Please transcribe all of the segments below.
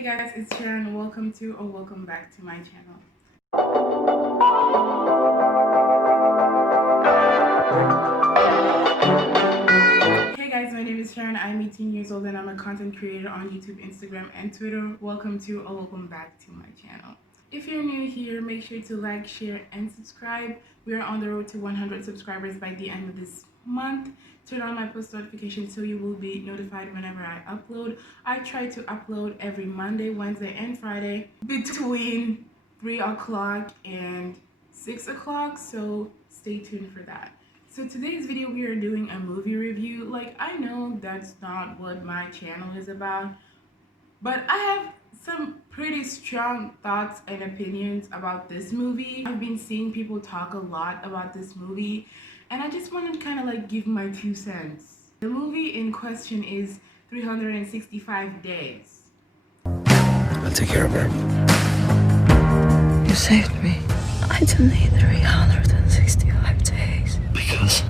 Hey guys, it's Sharon. Welcome back to my channel. Hey guys, my name is Sharon. I'm 18 years old and I'm a content creator on YouTube, Instagram, and Twitter. Welcome back to my channel. If you're new here, make sure to like, share, and subscribe. We are on the road to 100 subscribers by the end of this month. Turn on my post notifications so you will be notified whenever I upload. I try to upload every Monday, Wednesday, and Friday between 3 o'clock and 6 o'clock, so stay tuned for that. So today's video we are doing a movie review. Like, I know that's not what my channel is about, but I have some pretty strong thoughts and opinions about this movie. I've been seeing people talk a lot about this movie, and I just want to kind of like give my 2 cents. The movie in question is 365 Days. I'll take care of her. You saved me. I don't need 365 days. Because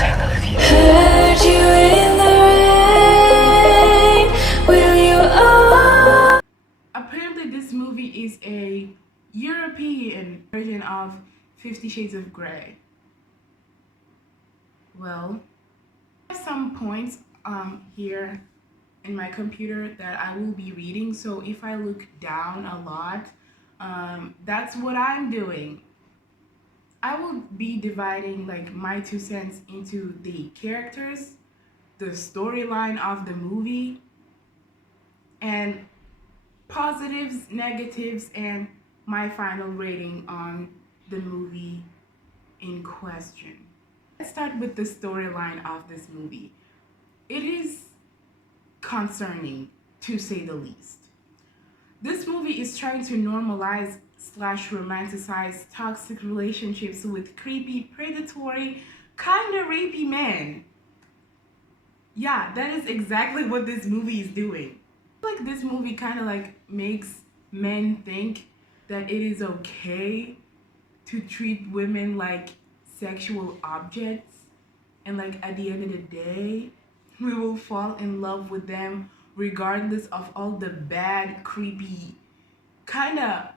I love you. Heard you in the rain. Will you Apparently this movie is a European version of 50 Shades of Grey. Well, I have some points here in my computer that I will be reading, so if I look down a lot, that's what I'm doing. I will be dividing like my 2 cents into the characters, the storyline of the movie, and positives, negatives, and my final rating on the movie in question. Let's start with the storyline of this movie. It is concerning, to say the least. This movie is trying to normalize / romanticize toxic relationships with creepy, predatory, kinda rapey men. Yeah, that is exactly what this movie is doing. Like, this movie kind of like makes men think that it is okay to treat women like sexual objects, and like at the end of the day we will fall in love with them regardless of all the bad, creepy, kind of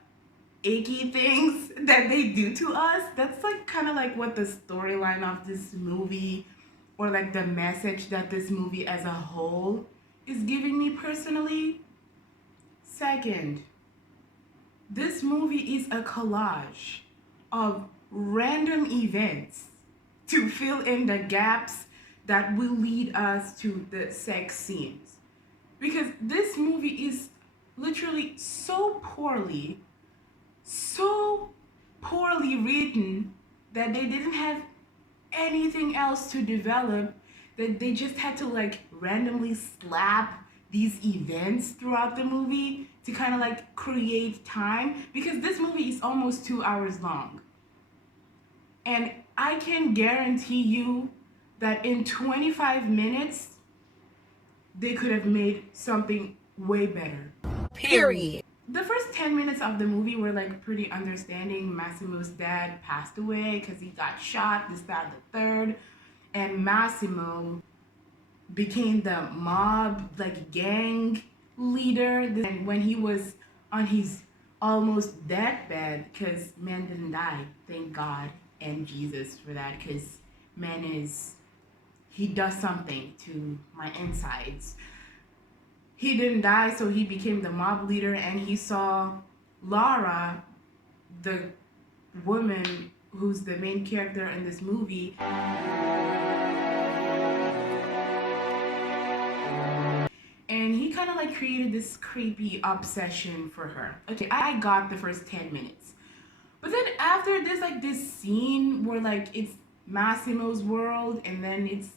icky things that they do to us. That's like kind of like what the storyline of this movie, or like the message that this movie as a whole is giving me personally. Second, this movie is a collage of random events to fill in the gaps that will lead us to the sex scenes. Because this movie is literally so poorly written that they didn't have anything else to develop, that they just had to like randomly slap these events throughout the movie to kind of like create time, because this movie is almost 2 hours long. And I can guarantee you that in 25 minutes, they could have made something way better. Period. The first 10 minutes of the movie were like pretty understanding. Massimo's dad passed away because he got shot, this, that, the third. And Massimo became the mob, like gang leader. And when he was on his almost deathbed, because man didn't die, thank God and Jesus for that, because man he does something to my insides. He didn't die, so he became the mob leader, and he saw Laura, the woman who's the main character in this movie, and he kind of like created this creepy obsession for her. Okay, I got the first 10 minutes. But then after, there's like this scene where like it's Massimo's world and then it's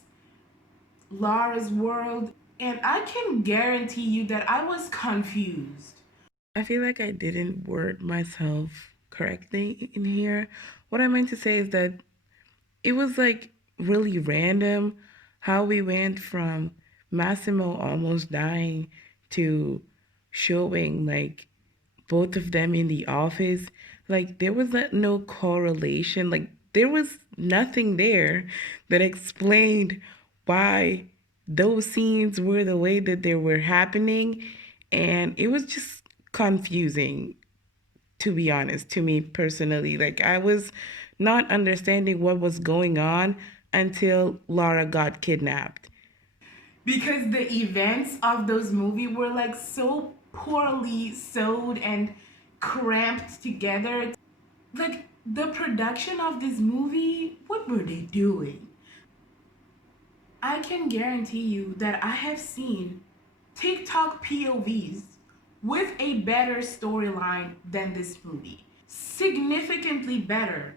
Laura's world, and I can guarantee you that I was confused. I feel like I didn't word myself correctly in here. What I meant to say is that it was like really random how we went from Massimo almost dying to showing like both of them in the office. Like, there was no correlation. Like, there was nothing there that explained why those scenes were the way that they were happening. and it was just confusing, to be honest, to me personally. Like, I was not understanding what was going on until Laura got kidnapped. Because the events of those movies were like so poorly sewed and cramped together. Like, the production of this movie, what were they doing? I can guarantee you that I have seen TikTok POVs with a better storyline than this movie. Significantly better.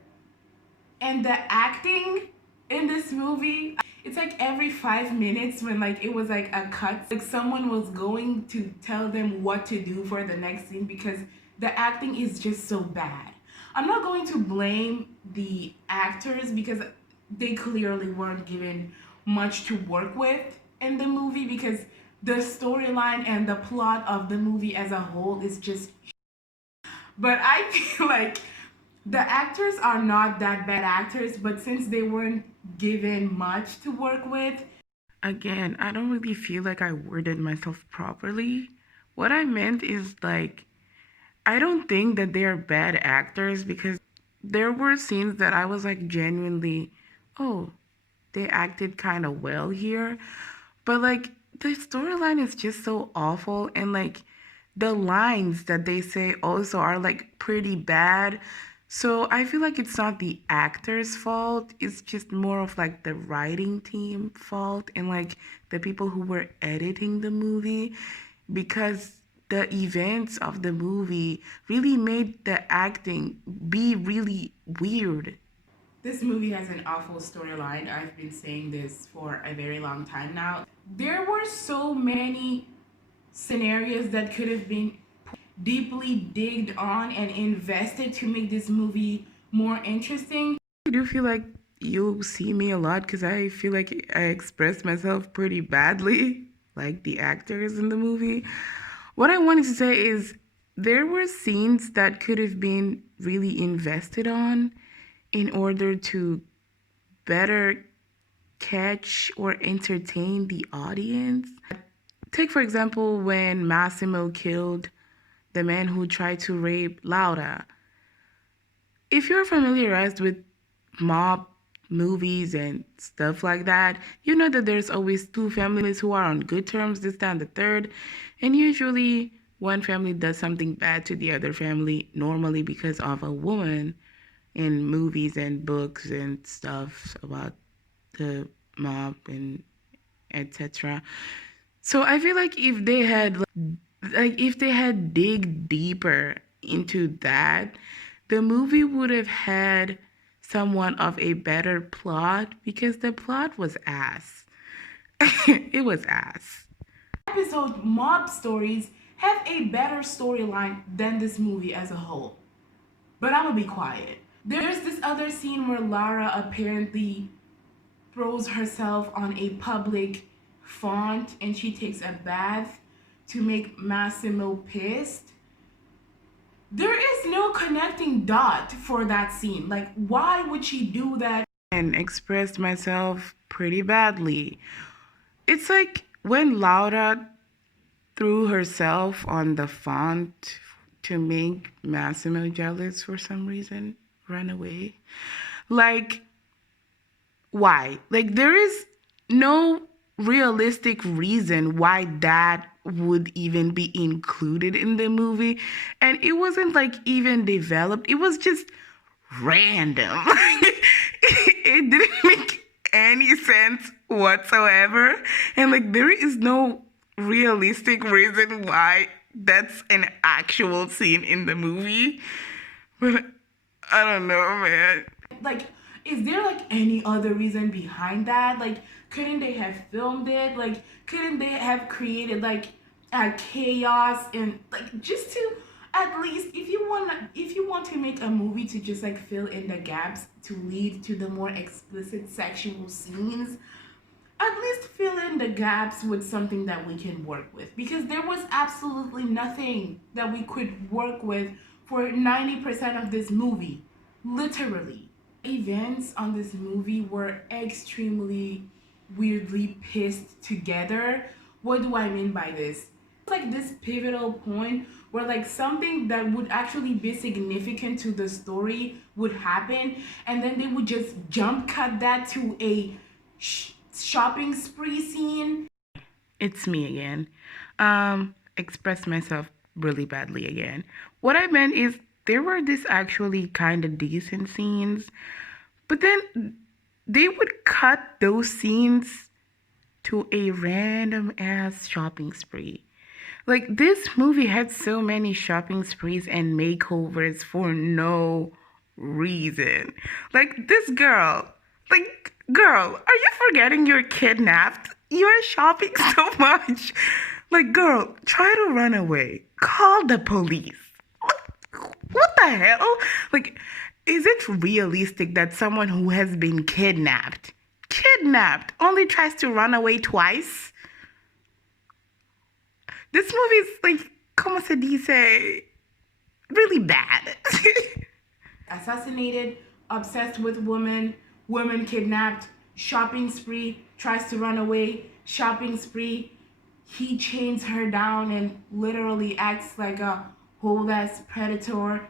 And the acting in this movie, it's like every 5 minutes when like it was like a cut, like someone was going to tell them what to do for the next scene because the acting is just so bad. I'm not going to blame the actors because they clearly weren't given much to work with in the movie, because the storyline and the plot of the movie as a whole is just, but I feel like the actors are not that bad actors, but since they weren't given much to work with, again, I don't really feel like I worded myself properly. What I meant is like, I don't think that they are bad actors, because there were scenes that I was like genuinely, oh, they acted kind of well here. But like, the storyline is just so awful, and like the lines that they say also are like pretty bad. So I feel like it's not the actor's fault. It's just more of like the writing team fault and like the people who were editing the movie, because the events of the movie really made the acting be really weird. This movie has an awful storyline. I've been saying this for a very long time now. There were so many scenarios that could have been deeply digged on and invested to make this movie more interesting. I do feel like you'll see me a lot because I feel like I expressed myself pretty badly, like the actors in the movie. What I wanted to say is there were scenes that could have been really invested on in order to better catch or entertain the audience. Take, for example, when Massimo killed the man who tried to rape Laura. If you're familiarized with mob movies and stuff like that, you know that there's always two families who are on good terms, this time the third, and usually one family does something bad to the other family, normally because of a woman, in movies and books and stuff about the mob and etc. So I feel like if they had dig deeper into that, the movie would have had somewhat of a better plot, because the plot was ass. It was ass. Episode mob stories have a better storyline than this movie as a whole. But I'm gonna be quiet. There's this other scene where Lara apparently throws herself on a public font and she takes a bath to make Massimo pissed. There is no connecting dot for that scene. Like, why would she do that? And expressed myself pretty badly. It's like when Laura threw herself on the font to make Massimo jealous for some reason, run away. Like, why? Like, there is no realistic reason why that would even be included in the movie. And it wasn't like even developed, it was just random. It didn't make any sense whatsoever. And like, there is no realistic reason why that's an actual scene in the movie. But I don't know, man. Like, is there like any other reason behind that? Like, couldn't they have filmed it? Like, couldn't they have created like a chaos and like just to, at least if you want to make a movie to just like fill in the gaps to lead to the more explicit sexual scenes, at least fill in the gaps with something that we can work with, because there was absolutely nothing that we could work with for 90% of this movie, literally. Events on this movie were extremely weirdly pieced together. What do I mean by this? like this pivotal point where like something that would actually be significant to the story would happen, and then they would just jump cut that to a shopping spree scene. It's me again. Express myself really badly again. What I meant is there were these actually kind of decent scenes, but then they would cut those scenes to a random ass shopping spree. Like, this movie had so many shopping sprees and makeovers for no reason. Like, this girl, girl, are you forgetting you're kidnapped? You're shopping so much. Like, girl, try to run away. Call the police. What the hell? Like, is it realistic that someone who has been kidnapped, only tries to run away twice? This movie is like, como se dice, really bad. Assassinated, obsessed with women kidnapped, shopping spree, tries to run away, shopping spree. He chains her down and literally acts like a whole ass predator.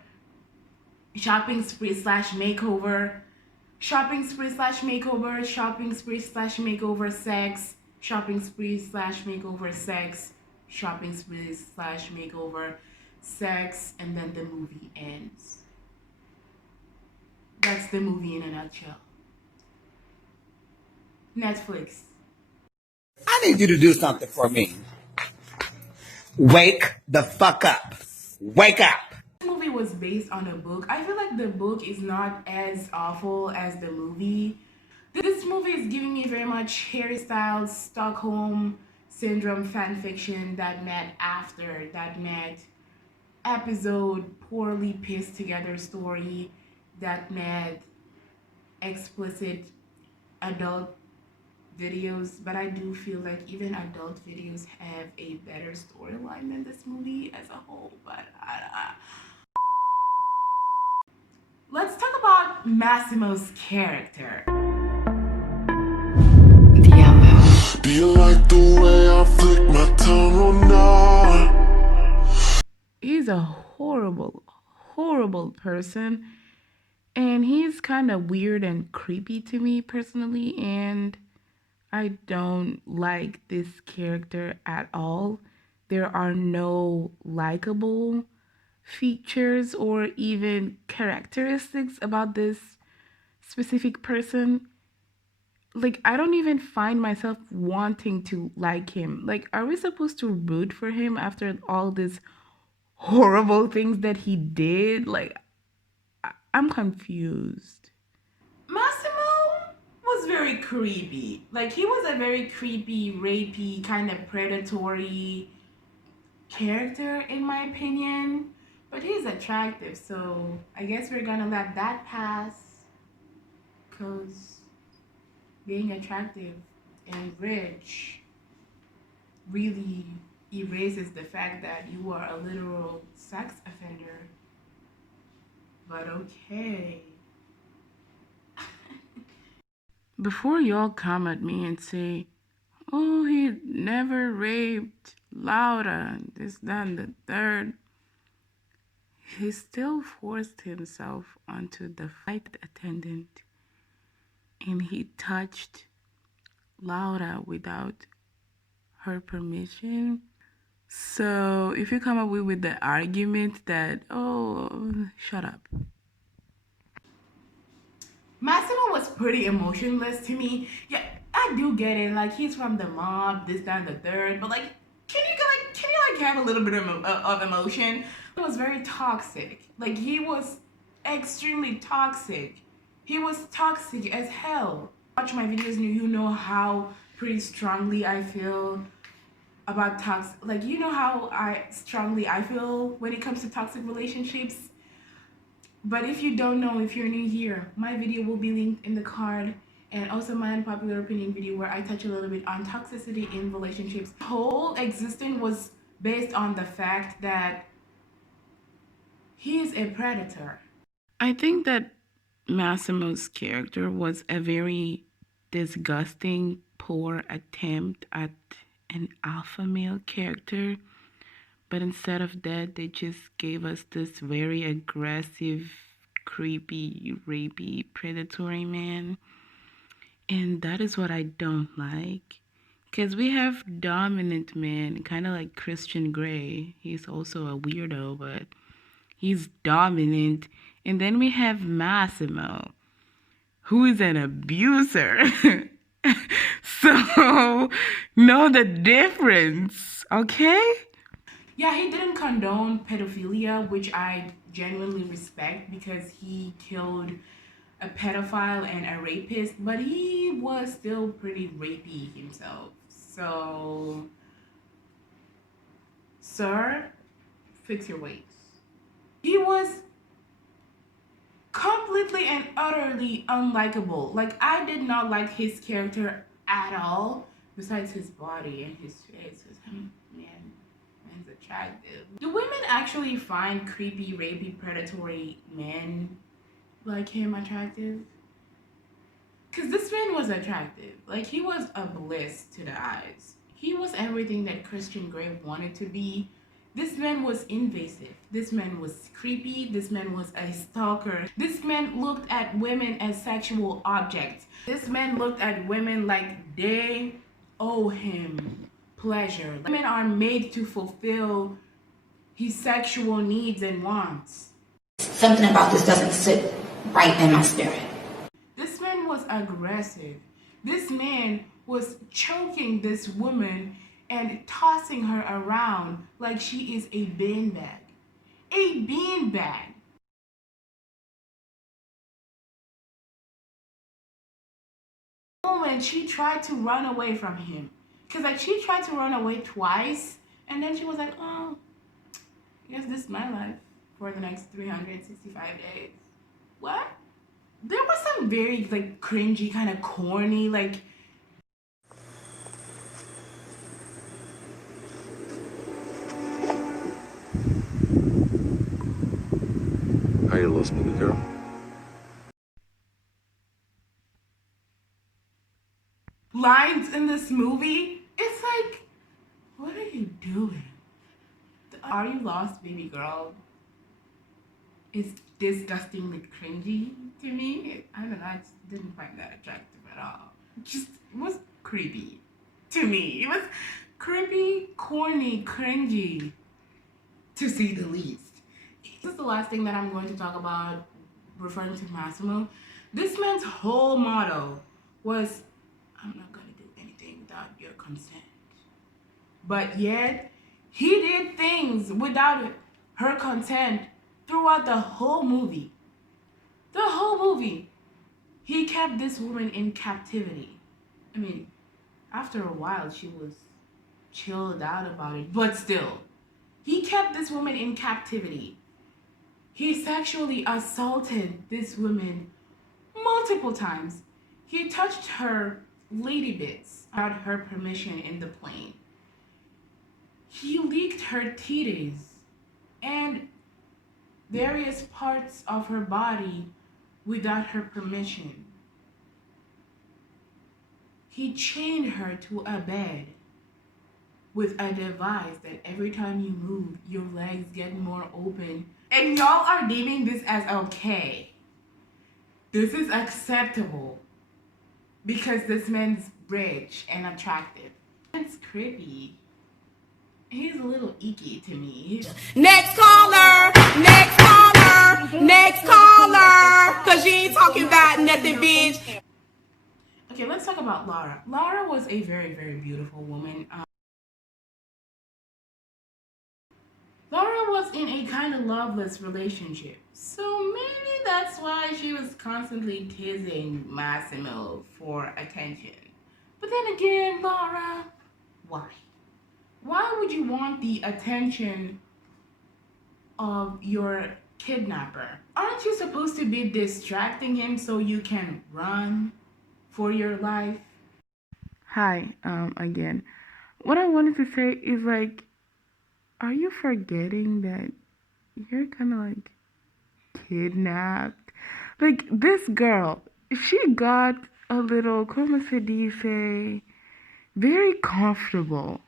Shopping spree slash makeover. Shopping spree slash makeover. Shopping spree slash makeover sex. Shopping spree slash makeover sex. Shopping spree slash makeover sex. And then the movie ends. That's the movie in a nutshell. Netflix. I need you to do something for me. Wake the fuck up. Wake up. This movie was based on a book. I feel like the book is not as awful as the movie. This movie is giving me very much Harry Styles Stockholm Syndrome fan fiction that met episode poorly pieced together story that met explicit adult videos, but I do feel like even adult videos have a better storyline than this movie as a whole. But let's talk about Massimo's character. Do you like the way I flick my tongue or not? He's a horrible person, and he's kind of weird and creepy to me personally, and I don't like this character at all. There are no likable features or even characteristics about this specific person. Like, I don't even find myself wanting to like him. Like, are we supposed to root for him after all these horrible things that he did? Like, I'm confused. Massimo was very creepy. Like, he was a very creepy, rapey, kind of predatory character, in my opinion. But he's attractive, so I guess we're gonna let that pass. Because being attractive and rich really erases the fact that you are a literal sex offender. But okay. Before y'all come at me and say, oh, he never raped Laura, this, that, and the third, he still forced himself onto the flight attendant and he touched Laura without her permission. So if you come up with the argument that, oh, shut up. Massimo was pretty emotionless to me. Yeah, I do get it. Like, he's from the mob, this, that, and the third. But like, can you have a little bit of emotion? He was very toxic. Like, he was extremely toxic. He was toxic as hell. Watch my videos and you know how pretty strongly I feel about toxic. Like, you know how strongly I feel when it comes to toxic relationships. But if you don't know, if you're new here, my video will be linked in the card, and also my unpopular opinion video where I touch a little bit on toxicity in relationships. The whole existence was based on the fact that he is a predator. I think that Massimo's character was a very disgusting, poor attempt at an alpha male character. But instead of that, they just gave us this very aggressive, creepy, rapey, predatory man. And that is what I don't like. Because we have dominant men, kind of like Christian Grey. He's also a weirdo, but he's dominant. And then we have Massimo, who is an abuser. So, know the difference, okay? Yeah, he didn't condone pedophilia, which I genuinely respect because he killed a pedophile and a rapist, but he was still pretty rapey himself. So, sir, fix your ways. He was completely and utterly unlikable. Like, I did not like his character at all, besides his body and his face. Man's attractive. Do women actually find creepy, rapey, predatory men like him attractive? Because this man was attractive. Like, he was a bliss to the eyes. He was everything that Christian Grey wanted to be. This man was invasive. This man was creepy. This man was a stalker. This man looked at women as sexual objects. This man looked at women like they owe him pleasure. Women are made to fulfill his sexual needs and wants. Something about this doesn't sit right in my spirit. This man was aggressive. This man was choking this woman and tossing her around like she is a beanbag. A beanbag. Woman, she tried to run away from him. Because like she tried to run away twice and then she was like, oh, I guess this is my life for the next 365 days. What? There was some very like cringy, kind of corny, like How you listening, girl? lines in this movie. It's like, what are you doing? Are you lost, baby girl? It's disgustingly cringy to me. I don't know, I just didn't find that attractive at all. It was creepy to me. It was creepy, corny, cringy, to say the least. This is the last thing that I'm going to talk about referring to Massimo. This man's whole motto was, I'm not going to do anything without your consent. But yet, he did things without her consent throughout the whole movie. The whole movie. He kept this woman in captivity. I mean, after a while, she was chilled out about it, but still. He kept this woman in captivity. He sexually assaulted this woman multiple times. He touched her lady bits without her permission in the plane. He leaked her titties and various parts of her body without her permission. He chained her to a bed with a device that every time you move, your legs get more open. And y'all are deeming this as okay. This is acceptable because this man's rich and attractive. It's creepy. He's a little icky to me. Next caller, next caller, next caller, cause you ain't talking about nothing, bitch. Okay, let's talk about Laura. Laura was a very, very beautiful woman. Laura was in a kind of loveless relationship. So maybe that's why she was constantly teasing Massimo for attention. But then again, Laura, why? Why would you want the attention of your kidnapper? Aren't you supposed to be distracting him so you can run for your life? Hi, again. What I wanted to say is like, are you forgetting that you're kind of like kidnapped? Like this girl, she got a little, como se dice, very comfortable.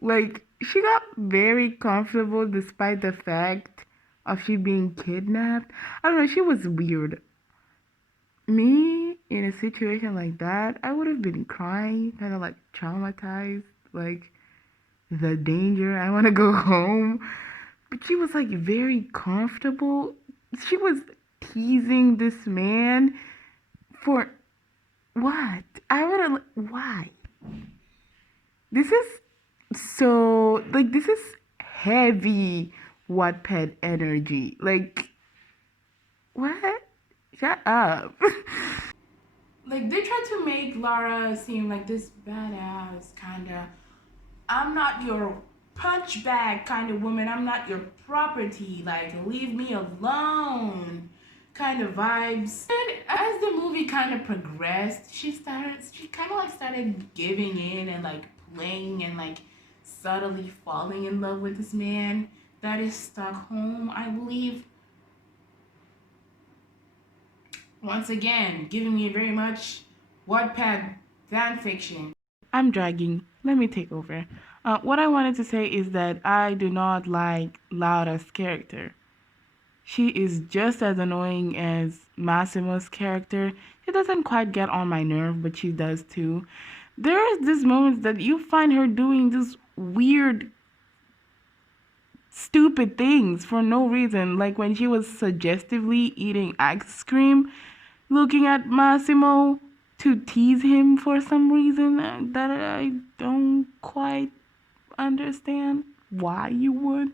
Like she got very comfortable despite the fact of she being kidnapped. I don't know, she was weird. Me in a situation like that, I would have been crying, kind of like traumatized, like the danger. I want to go home. But she was like very comfortable. She was teasing this man for what? I would have, why? This is so, like, this is heavy Wattpad energy. Like, what? Shut up. Like, they tried to make Lara seem like this badass kind of, I'm not your punch bag kind of woman. I'm not your property. Like, leave me alone kind of vibes. And as the movie kind of progressed, she kind of like started giving in and like playing and like subtly falling in love with this man that is Stockholm, I believe. Once again, giving me very much Wattpad fan fiction. I'm dragging. Let me take over. What I wanted to say is that I do not like Laura's character. She is just as annoying as Massimo's character. She doesn't quite get on my nerve, but she does too. There is this moments that you find her doing this weird, stupid things for no reason. Like when she was suggestively eating ice cream, looking at Massimo to tease him for some reason that I don't quite understand why you would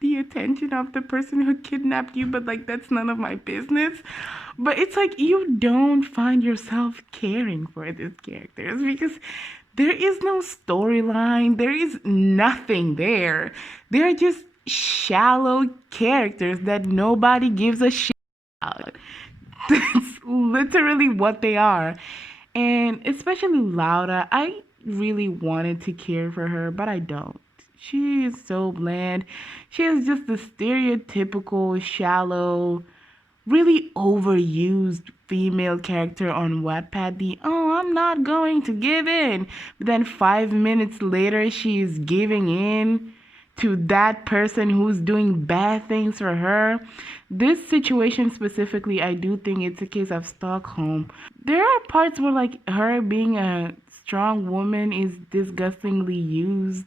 the attention of the person who kidnapped you, but like that's none of my business. But it's like you don't find yourself caring for these characters because there is no storyline, there is nothing there. They're just shallow characters that nobody gives a shit about. That's literally what they are. And especially Laura, I really wanted to care for her, but I don't. She is so bland. She is just the stereotypical, shallow, really overused female character on Wattpad. The oh, I'm not going to give in. But then 5 minutes later, she is giving in to that person who's doing bad things for her. This situation specifically, I do think it's a case of Stockholm. There are parts where, like, her being a strong woman is disgustingly used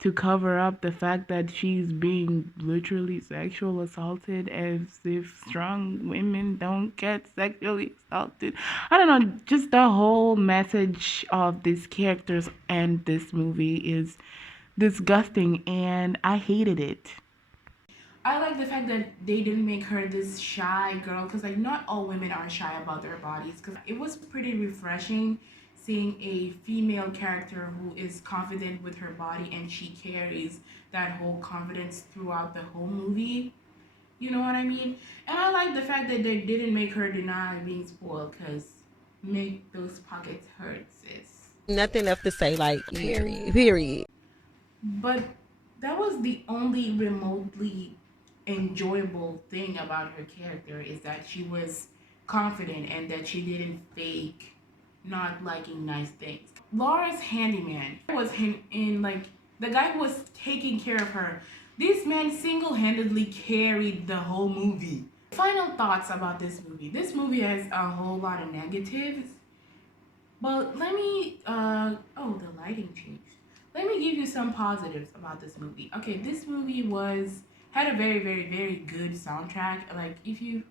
to cover up the fact that she's being literally sexual assaulted, as if strong women don't get sexually assaulted. I don't know, just the whole message of these characters and this movie is disgusting and I hated it. I like the fact that they didn't make her this shy girl because like not all women are shy about their bodies. Because it was pretty refreshing seeing a female character who is confident with her body and she carries that whole confidence throughout the whole movie. You know what I mean? And I like the fact that they didn't make her deny being spoiled because make those pockets hurt, sis. Nothing left to say, like, period. But that was the only remotely enjoyable thing about her character is that she was confident and that she didn't fake not liking nice things. Laura's handyman was him in like the guy who was taking care of her. This man single-handedly carried the whole movie. Final thoughts about this movie. This movie has a whole lot of negatives, but let me oh, the lighting changed. Let me give you some positives about this movie. Okay, this movie had a very, very, very good soundtrack. Like if you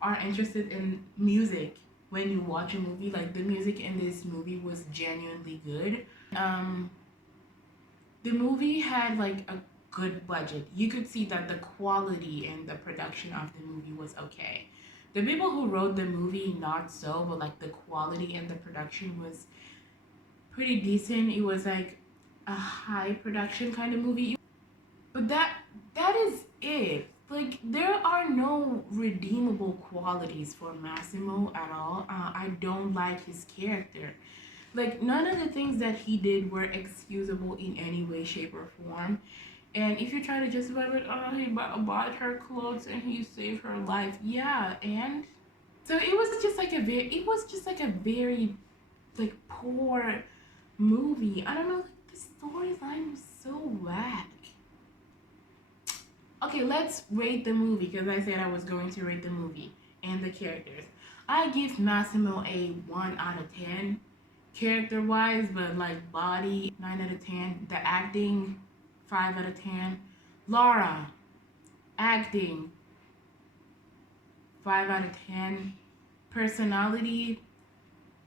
are interested in music when you watch a movie, like the music in this movie was genuinely good. The movie had like a good budget. You could see that the quality and the production of the movie was okay. The people who wrote the movie, not so, but like the quality and the production was pretty decent. It was like a high production kind of movie. But that is it. Like there are no redeemable qualities for Massimo at all. I don't like his character. Like none of the things that he did were excusable in any way, shape, or form. And if you try to justify it, oh, he bought her clothes and he saved her life. Yeah, and so it was just like a very like poor movie. I don't know, like the storyline was So whack. Okay, let's rate the movie because I said I was going to rate the movie and the characters. I give Massimo a 1 out of 10 character wise, but like body 9 out of 10. The acting 5 out of 10. Laura, acting 5 out of 10. Personality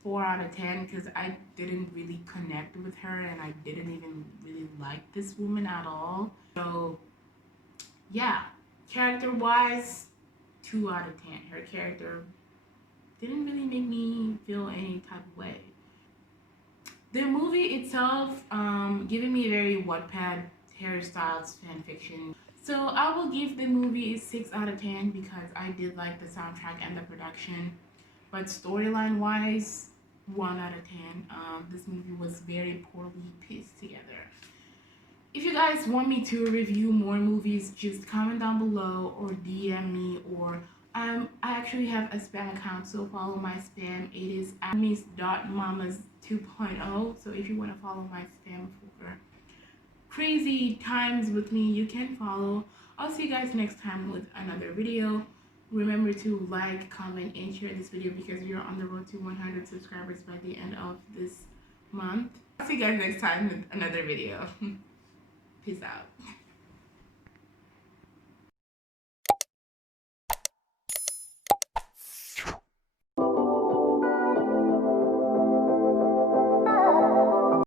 4 out of 10 because I didn't really connect with her and I didn't even really like this woman at all. So yeah, character wise 2 out of 10. Her character didn't really make me feel any type of way. The movie itself giving me a very Wattpad Harry Styles fan fiction. So I will give the movie a 6 out of 10 because I did like the soundtrack and the production. But storyline wise, 1 out of 10. This movie was very poorly pieced together. If you guys want me to review more movies, just comment down below or DM me, or I actually have a spam account, so follow my spam. It is miss.mamas 2.0. So if you want to follow my spam for crazy times with me, you can follow. I'll see you guys next time with another video. Remember to like, comment, and share this video because we are on the road to 100 subscribers by the end of this month. I'll see you guys next time with another video. Peace out.